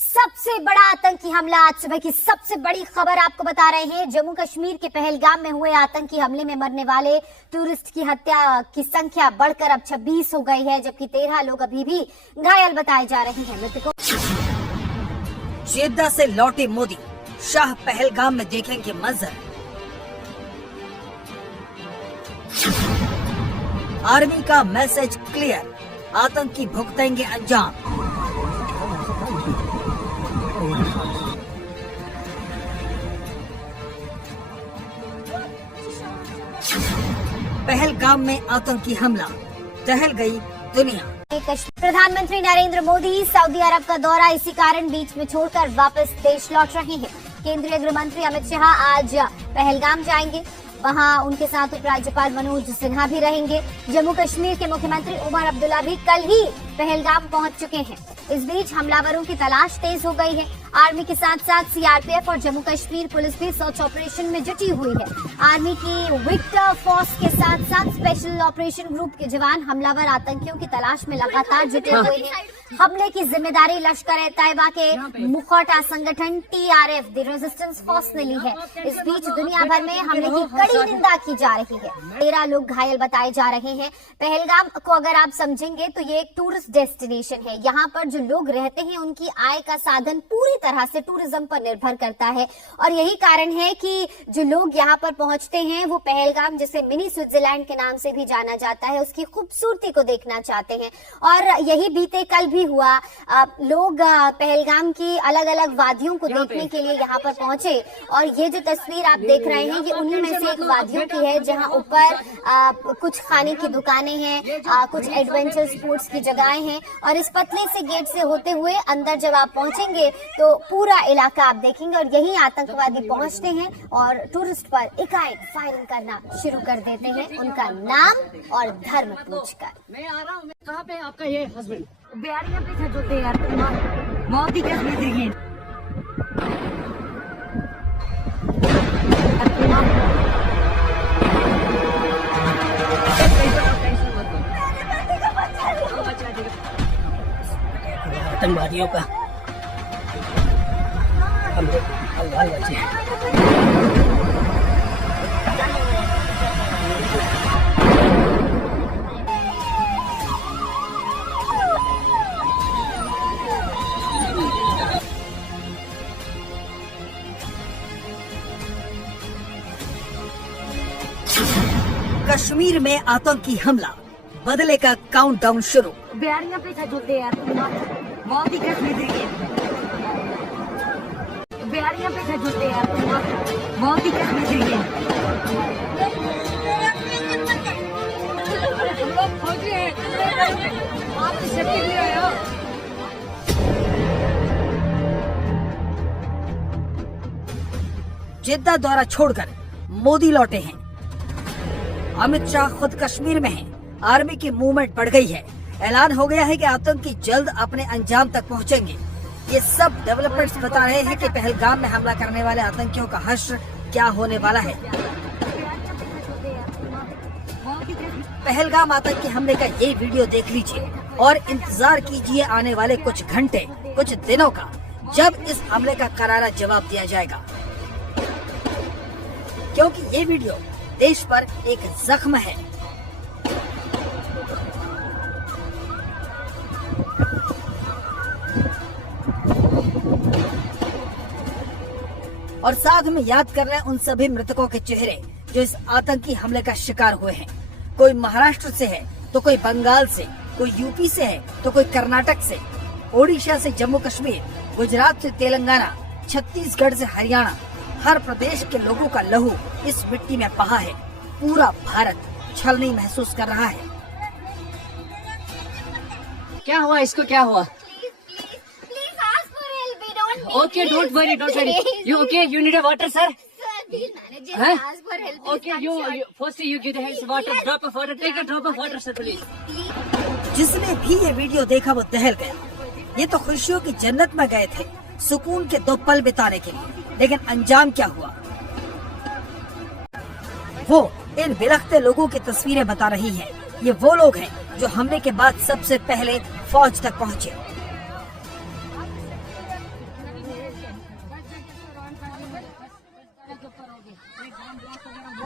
सबसे बड़ा आतंकी हमला। आज सुबह की सबसे बड़ी खबर आपको बता रहे हैं। जम्मू कश्मीर के पहलगाम में हुए आतंकी हमले में मरने वाले टूरिस्ट की हत्या की संख्या बढ़कर अब 26 हो गई है, जबकि 13 लोग अभी भी घायल बताए जा रहे हैं। मृतकों जेद्दा से लौटे मोदी, शाह पहलगाम में देखेंगे मंजर। आर्मी का मैसेज क्लियर, आतंकी भुगतेंगे अंजाम। पहलगाम में आतंकी हमला, दहल गई दुनिया। प्रधानमंत्री नरेंद्र मोदी सऊदी अरब का दौरा इसी कारण बीच में छोड़कर वापस देश लौट रहे हैं। केंद्रीय गृह मंत्री अमित शाह आज पहलगाम जाएंगे, वहां उनके साथ उपराज्यपाल मनोज सिन्हा भी रहेंगे। जम्मू कश्मीर के मुख्यमंत्री उमर अब्दुल्ला भी कल ही पहलगाम पहुंच चुके हैं। इस बीच हमलावरों की तलाश तेज हो गई है। आर्मी के साथ साथ सीआरपीएफ और जम्मू कश्मीर पुलिस भी सर्च ऑपरेशन में जुटी हुई है। आर्मी की विक्टर फोर्स के साथ साथ स्पेशल ऑपरेशन ग्रुप के जवान हमलावर आतंकियों की तलाश में लगातार जुटे हुए हैं। हमले की जिम्मेदारी लश्कर-ए-तैयबा के मुखौटा संगठन टीआरएफ द रेजिस्टेंस फोर्स ने ली है। इस बीच दुनिया भर में हमले की कड़ी निंदा की जा रही है। 13 लोग घायल बताए जा रहे हैं। पहलगाम को अगर आप समझेंगे तो ये एक टूरिस्ट डेस्टिनेशन है। यहाँ पर जो लोग रहते हैं उनकी आय का साधन पूरी तरह से टूरिज्म पर निर्भर करता है, और यही कारण है कि जो लोग यहाँ पर पहुंचते हैं वो पहलगाम, जिसे मिनी स्विट्जरलैंड के नाम से भी जाना जाता है, उसकी खूबसूरती को देखना चाहते हैं। और यही बीते कल भी हुआ। लोग पहलगाम की अलग अलग वादियों को देखने के लिए यहाँ पर पहुंचे, और ये जो तस्वीर आप देख रहे हैं ये उन्हीं में से एक वादियों की है, जहाँ ऊपर कुछ खाने की दुकानें हैं, कुछ एडवेंचर स्पोर्ट्स की जगहें हैं, और इस पतले से गेट से होते हुए अंदर जब आप पहुंचेंगे तो पूरा इलाका आप देखेंगे, और यही आतंकवादी पहुंचते हैं और टूरिस्ट पर एकाएक फायरिंग करना शुरू कर देते हैं, उनका नाम और धर्म पूछकर। मैं आ रहा हूँ। कहाँ पे आपका ये हस्बैंड? बिहारियाँ पे खजोते यार, मौत ही कैसे मिलेगी? आतंकवादियों का बच्चे कश्मीर में आतंकी हमला, बदले का काउंटडाउन शुरू। बिहारियाँ पे खजोते यार, मौत ही कैसे मिलेगी? बिहारियाँ पे खजोते यार, मौत ही कैसे मिलेगी? हम लोग फौजी हैं, आप सेफ्टी लिए आए हो। जेद्दा दौरा छोड़कर मोदी लौटे हैं। अमित शाह खुद कश्मीर में हैं। आर्मी की मूवमेंट बढ़ गई है। ऐलान हो गया है कि आतंकी जल्द अपने अंजाम तक पहुंचेंगे। ये सब डेवलपमेंट्स बता रहे हैं कि पहलगाम में हमला करने वाले आतंकियों का हश्र क्या होने वाला है। पहलगाम आतंकी हमले का ये वीडियो देख लीजिए और इंतजार कीजिए आने वाले कुछ घंटे, कुछ दिनों का, जब इस हमले का करारा जवाब दिया जाएगा, क्योंकि ये वीडियो देश पर एक जख्म है। और साथ में याद कर रहे हैं उन सभी मृतकों के चेहरे जो इस आतंकी हमले का शिकार हुए हैं। कोई महाराष्ट्र से है तो कोई बंगाल से, कोई यूपी से है तो कोई कर्नाटक से, ओडिशा से जम्मू कश्मीर, गुजरात से तेलंगाना, छत्तीसगढ़ से हरियाणा। हर प्रदेश के लोगों का लहू इस मिट्टी में बहा है। पूरा भारत छलनी महसूस कर रहा है। क्या हुआ इसको, क्या हुआ? Okay, don't worry. You okay? You need a water, sir? Huh? Okay, you first you give the water, drop of water. Take a drop of water, sir, please. जिसने भी ये वीडियो देखा वो दहल गया। ये तो खुशियों की जन्नत में गए थे, सुकून के 2 पल बिताने के लिए, लेकिन अंजाम क्या हुआ? वो इन बिलखते लोगों की तस्वीरें बता रही हैं। ये वो लोग हैं जो हमले के बाद सबसे पहले फौज तक पहुंचे।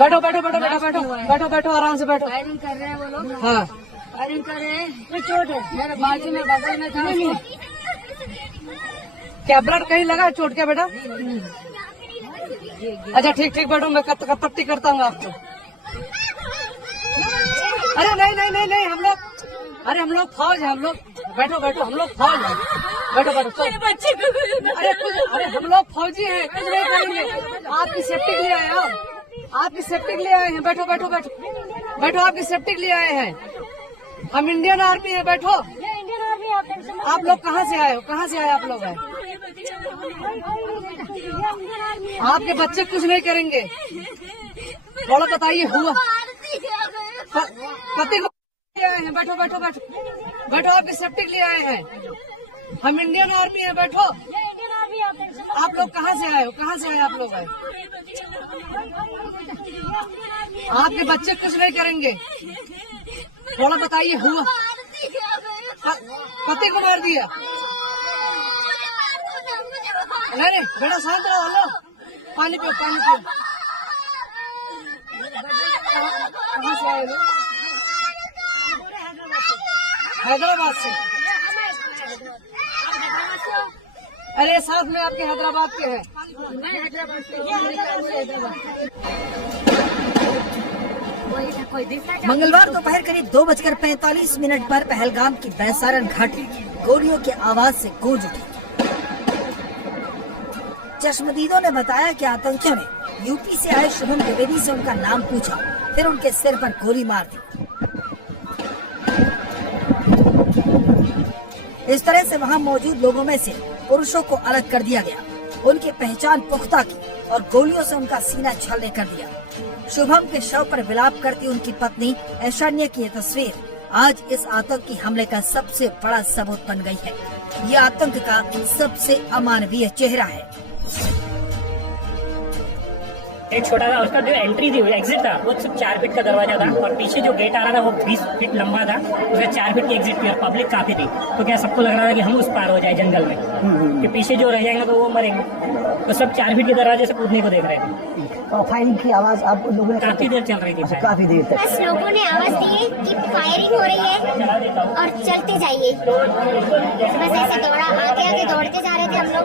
बैठो बैठो बैठो बैठो बैठो बैठो बैठो आराम से बैठो। फायरिंग कर रहे हैं वो लोग, हाँ फायरिंग कर रहे हैं। कोई चोट है मेरे बाजू में, बगल में था उसको। क्या ब्लड कहीं लगा है चोट क्या बेटा? अच्छा ठीक ठीक बैठो, मैं पट्टी करता हूँ आपको। अरे नहीं नहीं नहीं नहीं, हम लोग फौज है, हम लोग बैठो बैठो, हम लोग फौज है, बैठो बैठो चलो। बच्चे को अरे हम लोग फौजी हैं, कुछ नहीं करेंगे। आपकी सेफ्टी के लिए आए हैं, आपकी सेफ्टी के लिए आए हैं। बैठो बैठो बैठो बैठो, आपकी सेफ्टी के लिए आए हैं। हम इंडियन आर्मी है, बैठो। आप लोग कहाँ से आए हो? कहाँ से आए आप लोग? हैं आपके बच्चे कुछ नहीं करेंगे, थोड़ा बताइए। हुआ पति को आए हैं, बैठो बैठो बैठो बैठो, आपकी सेफ्टी के लिए आए हैं। हम इंडियन आर्मी है, बैठो। आप लोग कहाँ से आए हो? कहाँ से आए आप लोग? हैं आपके बच्चे कुछ नहीं करेंगे, थोड़ा बताइए। हुआ पति को मार दिया? नहीं नहीं बेटा शांत रहो। हेलो, पानी पियो पानी पियो। कहाँ से आए लोग? हैदराबाद से। अरे साथ में आपके हैदराबाद के हैं? मंगलवार दोपहर करीब 2:45 पर पहलगाम की बैसारन घाटी गोलियों की आवाज से गूंज उठी। चश्मदीदों ने बताया कि आतंकियों ने यूपी से आए शुभम द्विवेदी से उनका नाम पूछा, फिर उनके सिर पर गोली मार दी। इस तरह से वहां मौजूद लोगों में से पुरुषों को अलग कर दिया गया, उनकी पहचान पुख्ता की और गोलियों से उनका सीना छलनी कर दिया। शुभम के शव पर विलाप करती उनकी पत्नी ऐशान्या की ये तस्वीर आज इस आतंकी हमले का सबसे बड़ा सबूत बन गई है। ये आतंक का सबसे अमानवीय चेहरा है। एक छोटा सा उसका जो एंट्री थी, एग्जिट था, वो सिर्फ 4 फीट का दरवाजा था और पीछे जो गेट आ रहा था वो 20 फीट लंबा था। उसका 4 फीट की एग्जिट थी और पब्लिक काफी थी, तो क्या सबको लग रहा था कि हम उस पार हो जाए जंगल में, कि पीछे जो रह जाएंगे तो वो मरेंगे। तो सब 4 फीट के दरवाजे से कूदने को देख रहे थे। और फायरिंग की आवाज आप लोगों ने काफी देर चल रही थी। काफी देर तक बस लोगों ने आवाज दी कि फायरिंग हो रही है और चलते जाइए। बस ऐसे दौड़ा, आगे आगे दौड़ते जा रहे थे हम लोग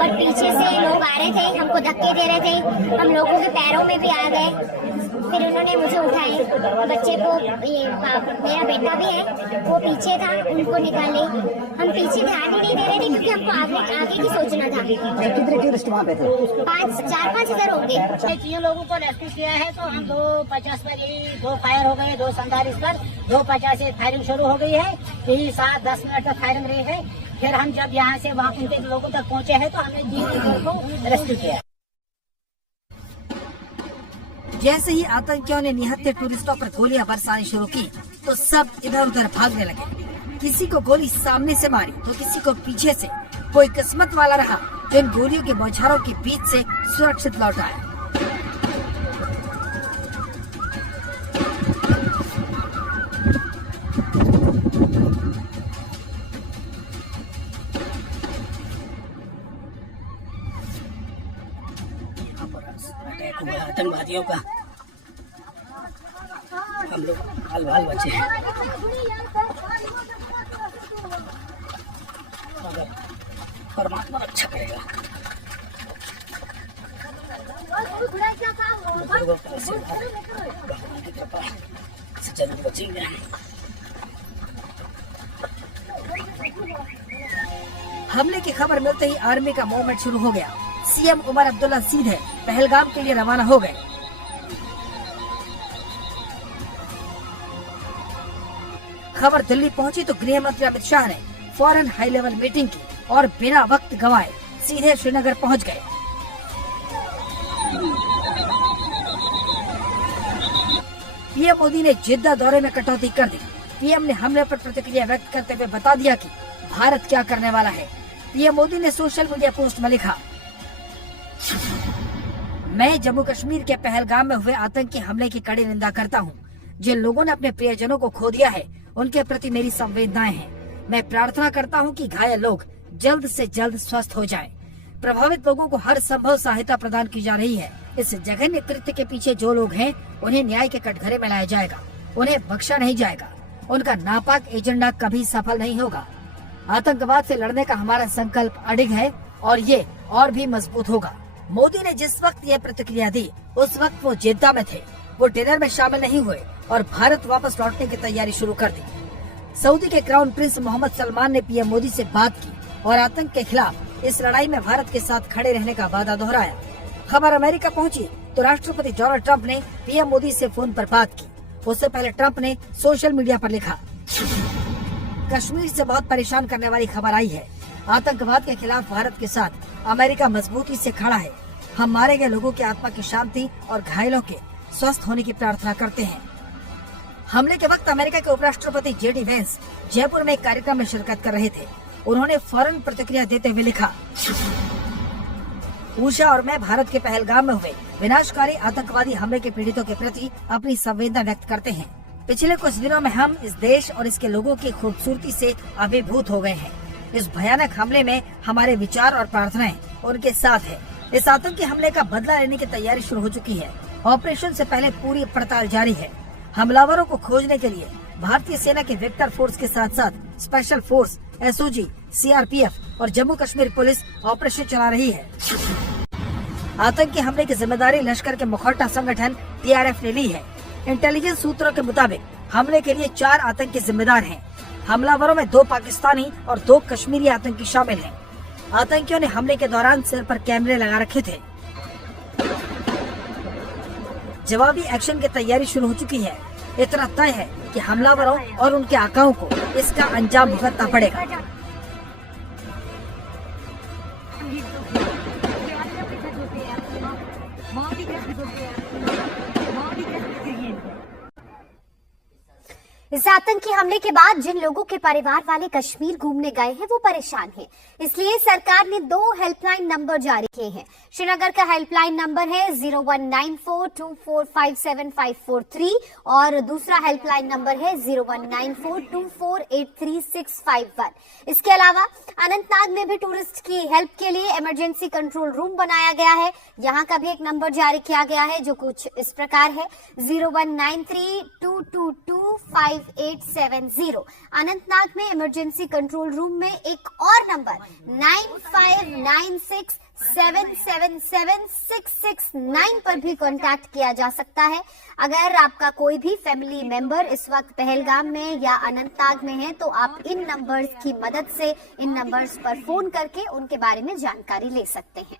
और पीछे से लोग आ रहे थे, हमको धक्के दे रहे थे, हम लोगों के पैरों में भी आ गए। फिर उन्होंने मुझे उठाए, बच्चे को, ये मेरा बेटा भी है वो पीछे था, उनको निकाले। हम पीछे ध्यान ही नहीं दे रहे थे क्योंकि हमको आगे की सोचना था। कितने टूरिस्ट वहाँ पे थे? 4-5 हजार होंगे। 3 लोगों को रेस्क्यू किया है, तो हम 2:50 पर ही 2 फायर हो गए, 2:47 पर 2:50 से फायरिंग शुरू हो गई है। यही 7-10 मिनट तक फायरिंग रही है। फिर हम जब यहाँ से वहाँ उनके लोगों तक पहुँचे हैं तो हमने 3 लोगों को रेस्क्यू किया। जैसे ही आतंकियों ने निहत्थे टूरिस्टों पर गोलियां बरसानी शुरू की तो सब इधर उधर भागने लगे। किसी को गोली सामने से मारी तो किसी को पीछे से। कोई किस्मत वाला रहा जो इन गोलियों के बौछारों के बीच से सुरक्षित लौट आया। आतंकवादियों का हम लोग हाल भाल बचे हैं। मगर परमात्मा अच्छा करेगा। लोगों का आशीर्वाद, भगवान की कृपा से जरूर बचेंगे। हमले की खबर मिलते ही आर्मी का मूवमेंट शुरू हो गया। सीएम उमर अब्दुल्ला सीधे पहलगाम के लिए रवाना हो गए। खबर दिल्ली पहुंची तो गृह मंत्री अमित शाह ने फौरन हाई लेवल मीटिंग की और बिना वक्त गंवाए सीधे श्रीनगर पहुंच गए। पीएम मोदी ने जिद्दा दौरे में कटौती कर दी। पीएम ने हमले पर प्रतिक्रिया व्यक्त करते हुए बता दिया कि भारत क्या करने वाला है। पीएम मोदी ने सोशल मीडिया पोस्ट में लिखा, मैं जम्मू कश्मीर के पहलगाम में हुए आतंकी हमले की कड़ी निंदा करता हूं। जिन लोगों ने अपने प्रियजनों को खो दिया है उनके प्रति मेरी संवेदनाएं हैं। मैं प्रार्थना करता हूं कि घायल लोग जल्द से जल्द स्वस्थ हो जाएं। प्रभावित लोगों को हर संभव सहायता प्रदान की जा रही है। इस जघन्य कृत्य के पीछे जो लोग हैं उन्हें न्याय के कटघरे में लाया जाएगा, उन्हें बख्शा नहीं जाएगा। उनका नापाक एजेंडा कभी सफल नहीं होगा। आतंकवाद से लड़ने का हमारा संकल्प अडिग है और ये और भी मजबूत होगा। मोदी ने जिस वक्त ये प्रतिक्रिया दी उस वक्त वो जेद्दा में थे। वो डिनर में शामिल नहीं हुए और भारत वापस लौटने की तैयारी शुरू कर दी। सऊदी के क्राउन प्रिंस मोहम्मद सलमान ने पीएम मोदी से बात की और आतंक के खिलाफ इस लड़ाई में भारत के साथ खड़े रहने का वादा दोहराया। खबर अमेरिका पहुंची तो राष्ट्रपति डोनाल्ड ट्रंप ने पीएम मोदी से फोन पर बात की। उससे पहले ट्रंप ने सोशल मीडिया पर लिखा, कश्मीर से बहुत परेशान करने वाली खबर आई है। आतंकवाद के खिलाफ भारत के साथ अमेरिका मजबूती से खड़ा है। हम मारे गए लोगों की आत्मा की शांति और घायलों के स्वस्थ होने की प्रार्थना करते हैं। हमले के वक्त अमेरिका के उपराष्ट्रपति जेडी वेंस जयपुर में एक कार्यक्रम में शिरकत कर रहे थे। उन्होंने फौरन प्रतिक्रिया देते हुए लिखा, उषा और मैं भारत के पहलगाम में हुए विनाशकारी आतंकवादी हमले के पीड़ितों के प्रति अपनी संवेदना व्यक्त करते हैं। पिछले कुछ दिनों में हम इस देश और इसके लोगों की खूबसूरती से अभिभूत हो गए हैं। इस भयानक हमले में हमारे विचार और प्रार्थनाएं उनके साथ है। इस आतंकी हमले का बदला लेने की तैयारी शुरू हो चुकी है। ऑपरेशन से पहले पूरी पड़ताल जारी है। हमलावरों को खोजने के लिए भारतीय सेना के वेक्टर फोर्स के साथ साथ स्पेशल फोर्स, एसओजी, सीआरपीएफ और जम्मू कश्मीर पुलिस ऑपरेशन चला रही है। आतंकी हमले की जिम्मेदारी लश्कर के मुखौटा संगठन टीआरएफ ने ली है। इंटेलिजेंस सूत्रों के मुताबिक हमले के लिए 4 आतंकी जिम्मेदार हैं। हमलावरों में 2 पाकिस्तानी और 2 कश्मीरी आतंकी शामिल हैं। आतंकियों ने हमले के दौरान सिर पर कैमरे लगा रखे थे। जवाबी एक्शन की तैयारी शुरू हो चुकी है। इतना तय है कि हमलावरों और उनके आकाओं को इसका अंजाम भुगतना पड़ेगा। इस आतंकी हमले के बाद जिन लोगों के परिवार वाले कश्मीर घूमने गए हैं वो परेशान हैं। इसलिए सरकार ने 2 हेल्पलाइन नंबर जारी किए हैं। श्रीनगर का हेल्पलाइन नंबर है 019424575543 और दूसरा हेल्पलाइन नंबर है 019424836551। इसके अलावा अनंतनाग में भी टूरिस्ट की हेल्प के लिए इमरजेंसी कंट्रोल रूम बनाया गया है। यहाँ का भी एक नंबर जारी किया गया है जो कुछ इस प्रकार है 01932225 अनंतनाग में इमरजेंसी कंट्रोल रूम में एक और नंबर 9596777669 पर भी कांटेक्ट किया जा सकता है। अगर आपका कोई भी फैमिली मेंबर इस वक्त पहलगाम में या अनंतनाग में है तो आप इन नंबर्स की मदद से इन नंबर्स पर फोन करके उनके बारे में जानकारी ले सकते हैं।